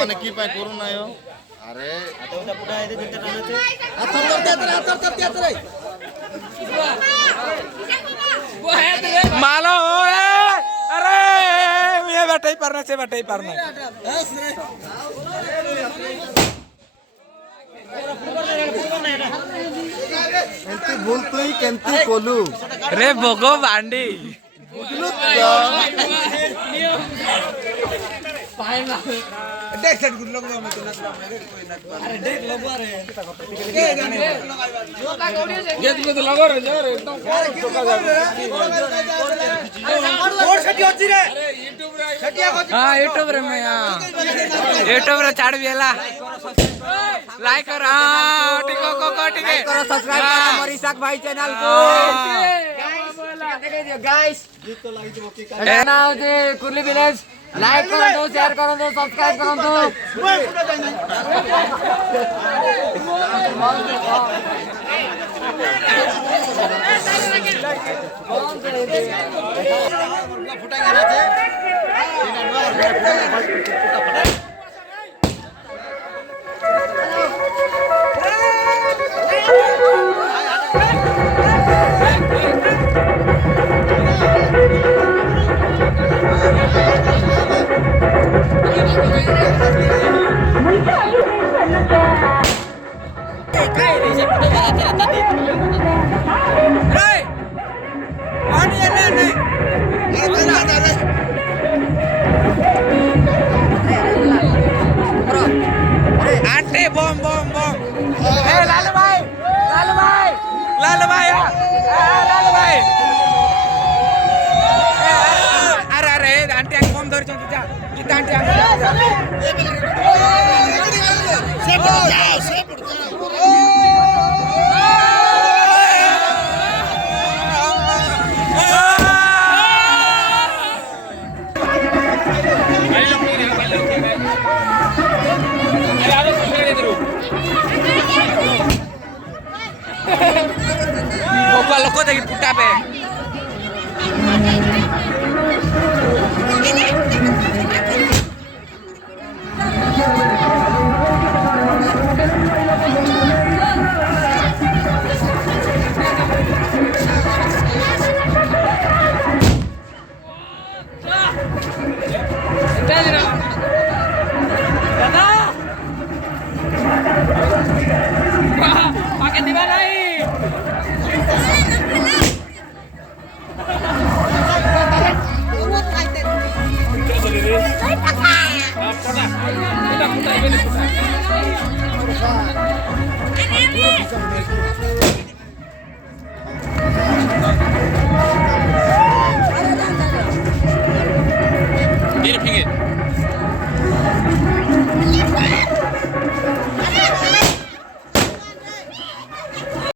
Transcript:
ମାନେ କି ପାଇଁ କରୁନା요 ଆରେ मालो अरे ये बैठे ही पढ़ना से बैठे ही पढ़ना ଏମିତି ଭୁଲ ତୁଇ କେମିତି କଲୁ रे भोगो बांडी देख सेट गुड लोग में तो अरे देख लोग रे ये तो लगो रे जा रे एकदम और छटी होची रे यूट्यूब रे छटिया हां यूट्यूब रे मैं यूट्यूब रे छाड़ बेला लाइक कर हां टिको को टिके करो सब्सक्राइब करो मोर इसाक भाई चैनल को guys now the Kurli village like करो शेयर करो सब्सक्राइब करो आंटी बम बम बम लालू भाई लालू भाई लालू भाई लालू भाई अरे अरे आंटी आंटी बम धर जा गीता आंटी लोक देखी पुटा